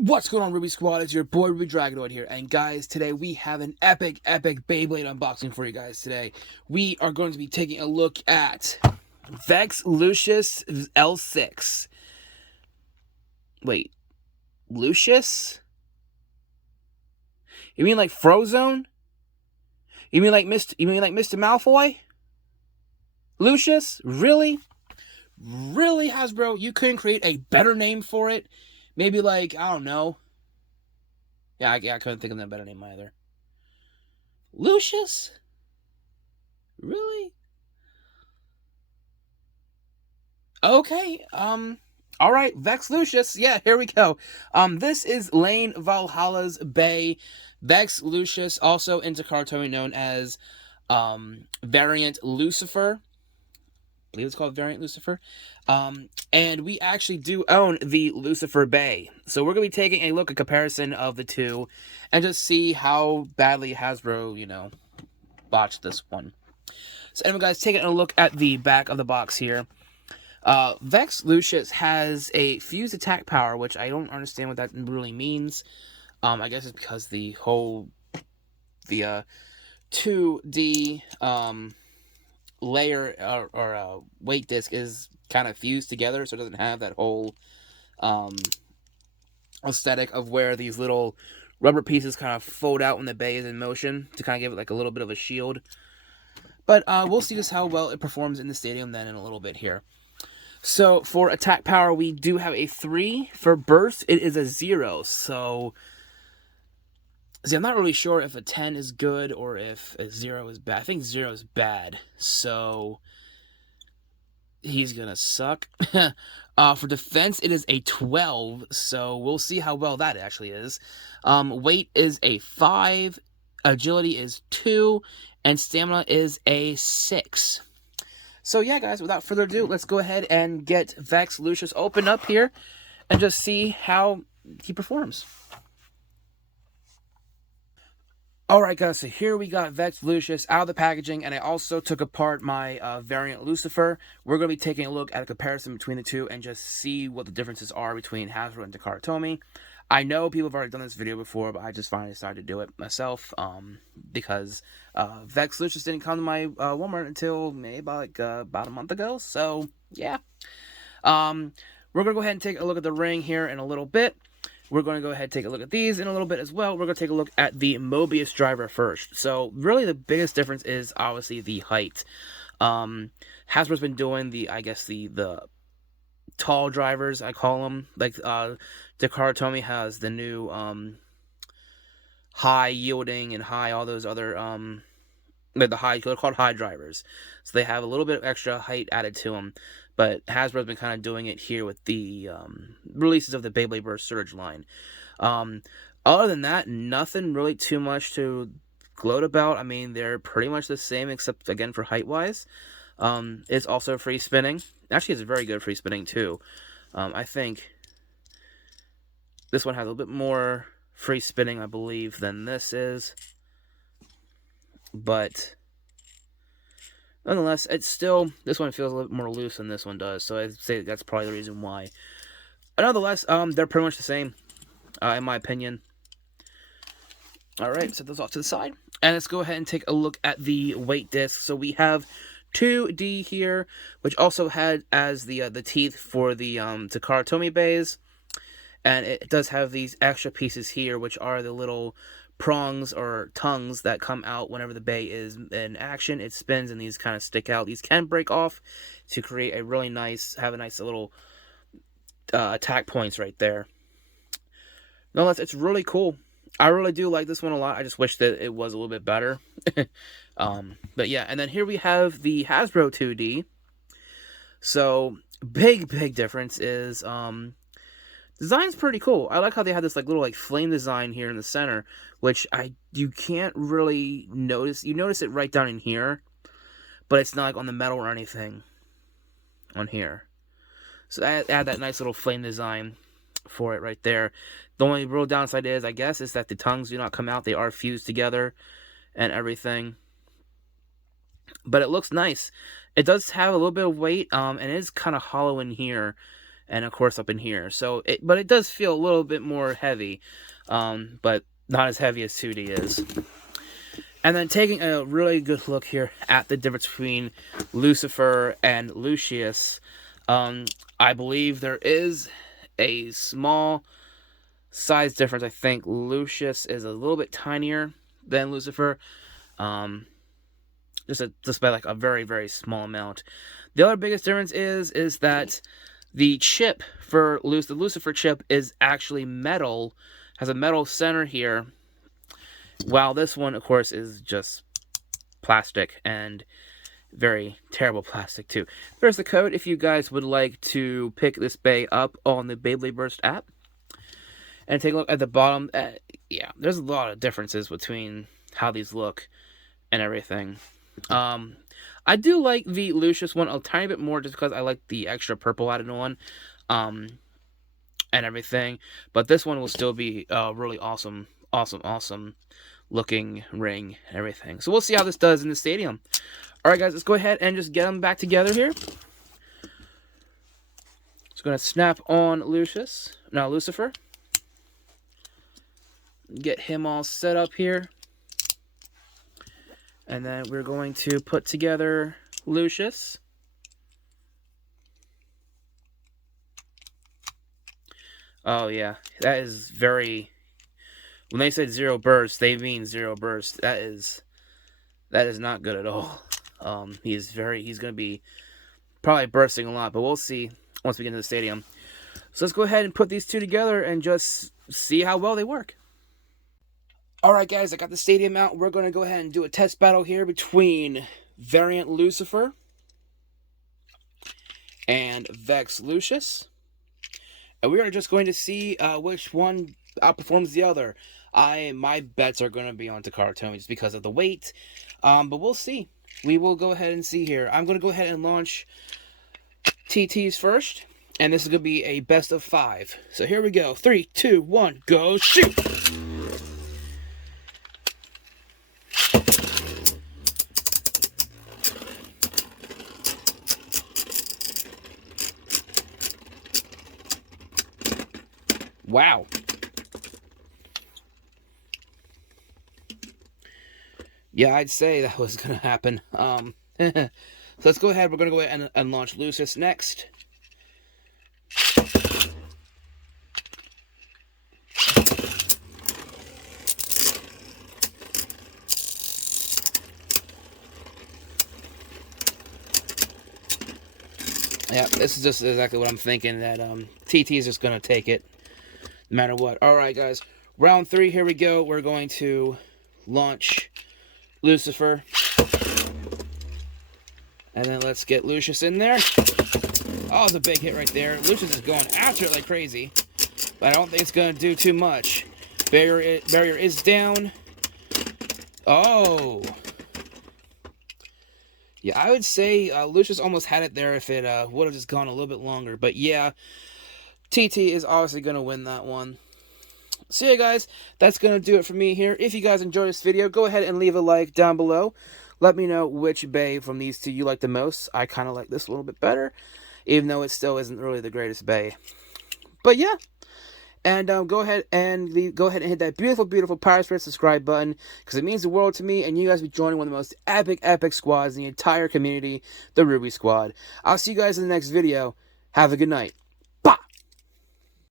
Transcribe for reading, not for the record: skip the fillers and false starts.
What's going on, Ruby Squad? It's your boy Ruby Dragonoid here, and guys, today we have an epic Beyblade unboxing for you guys. Today we are going to be taking a look at Vex Lucius L6. Wait, Lucius? You mean like Frozone? You mean like Mr. Malfoy? Lucius? Really? Really, Hasbro? You couldn't create a better name for it? Maybe like, I don't know. Yeah, I couldn't think of a better name either. Lucius? Really? Okay, alright, Vex Lucius. Yeah, here we go. This is Lane Valhalla's Bay. Vex Lucius, also into cartoon known as, Variant Lucifer. I believe it's called Variant Lucifer. And we actually do own the Lucifer Bay. So we're going to be taking a look at comparison of the two and just see how badly Hasbro, botched this one. So anyway, guys, taking a look at the back of the box here. Vex Lucius has a fused attack power, which I don't understand what that really means. I guess it's because the 2D layer or weight disc is kind of fused together, so it doesn't have that whole aesthetic of where these little rubber pieces kind of fold out when the bay is in motion to kind of give it like a little bit of a shield. But we'll see just how well it performs in the stadium then in a little bit here. So for attack power, we do have a 3. For burst, it is a 0. So, see, I'm not really sure if a 10 is good or if a 0 is bad. I think 0 is bad. So, he's going to suck. For defense, it is a 12. So, we'll see how well that actually is. Weight is a 5. Agility is 2. And stamina is a 6. So yeah, guys, without further ado, let's go ahead and get Vex Lucius open up here and just see how he performs. Alright, guys, so here we got Vex Lucius out of the packaging, and I also took apart my Variant Lucifer. We're going to be taking a look at a comparison between the two and just see what the differences are between Hasbro and Takara Tomy. I know people have already done this video before, but I just finally decided to do it myself, because Vex Lucius didn't come to my Walmart until maybe about a month ago, so yeah. We're going to go ahead and take a look at the ring here in a little bit. We're going to go ahead and take a look at these in a little bit as well. We're going to take a look at the Mobius Driver first. So, really the biggest difference is obviously the height. Hasbro's been doing the tall drivers, I call them. Like, Takara Tomy has the new, high yielding and high, all those other, they're called high drivers. So they have a little bit of extra height added to them. But Hasbro's been kind of doing it here with the releases of the Beyblade Burst Surge line. Other than that, nothing really too much to gloat about. I mean, they're pretty much the same, except, again, for height-wise. It's also free spinning. Actually, it's very good free spinning, too. I think this one has a little bit more free spinning, I believe, than this is. But nonetheless, it's still, this one feels a little more loose than this one does, so I'd say that's probably the reason why. Nonetheless, they're pretty much the same, in my opinion. Alright, set those off to the side. And let's go ahead and take a look at the weight disc. So we have 2D here, which also had as the teeth for the Takara Tomy bays. And it does have these extra pieces here, which are the little prongs or tongues that come out whenever the bay is in action. It spins and these kind of stick out. These can break off to create a really nice, have a nice little attack points right there. Nonetheless, it's really cool. I really do like this one a lot. I just wish that it was a little bit better. But yeah, and then here we have the Hasbro 2D. So, big difference is, design's pretty cool. I like how they have this little flame design here in the center, which you can't really notice. You notice it right down in here, but it's not on the metal or anything on here. So add that nice little flame design for it right there. The only real downside is, I guess, is that the tongues do not come out. They are fused together and everything. But it looks nice. It does have a little bit of weight, and it is kind of hollow in here. and of course up in here. So, but it does feel a little bit more heavy, but not as heavy as 2D is. And then taking a really good look here at the difference between Lucifer and Lucius, I believe there is a small size difference. I think Lucius is a little bit tinier than Lucifer, just by like a very, very small amount. The other biggest difference is that the chip for the Lucifer chip is actually metal, has a metal center here, while this one, of course, is just plastic, and very terrible plastic, too. There's the code if you guys would like to pick this bay up on the Beyblade Burst app. And take a look at the bottom. Yeah, there's a lot of differences between how these look and everything. I do like the Lucius one a tiny bit more just because I like the extra purple added one. And everything. But this one will still be really awesome looking ring and everything. So we'll see how this does in the stadium. Alright guys, let's go ahead and just get them back together here. Just going to snap on Lucifer. Get him all set up here. And then we're going to put together Lucius. Oh yeah, that is very... When they said 0 burst, they mean 0 burst. That is not good at all. He's going to be probably bursting a lot, but we'll see once we get into the stadium. So let's go ahead and put these two together and just see how well they work. Alright guys, I got the stadium out. We're going to go ahead and do a test battle here between Variant Lucifer and Vex Lucius. And we are just going to see which one outperforms the other. My bets are going to be on Takara Tomy just because of the weight. But we'll see. We will go ahead and see here. I'm going to go ahead and launch TTs first. And this is going to be a best of 5. So here we go. 3, 2, 1, go shoot! Wow. Yeah, I'd say that was going to happen. So let's go ahead. We're going to go ahead and launch Lucius next. Yeah, this is just exactly what I'm thinking, that TT is just going to take it no matter what. Alright, guys. Round 3, here we go. We're going to launch Lucifer. And then let's get Lucius in there. Oh, it's a big hit right there. Lucius is going after it like crazy. But I don't think it's going to do too much. Barrier is down. Oh. Yeah, I would say Lucius almost had it there if it would have just gone a little bit longer. But yeah, TT is obviously going to win that one. So yeah, guys, that's going to do it for me here. If you guys enjoyed this video, go ahead and leave a like down below. Let me know which bay from these two you like the most. I kind of like this a little bit better, even though it still isn't really the greatest bay. But yeah. And go ahead and hit that beautiful, beautiful Pirate Spirit subscribe button, because it means the world to me, and you guys will be joining one of the most epic squads in the entire community, the Ruby Squad. I'll see you guys in the next video. Have a good night.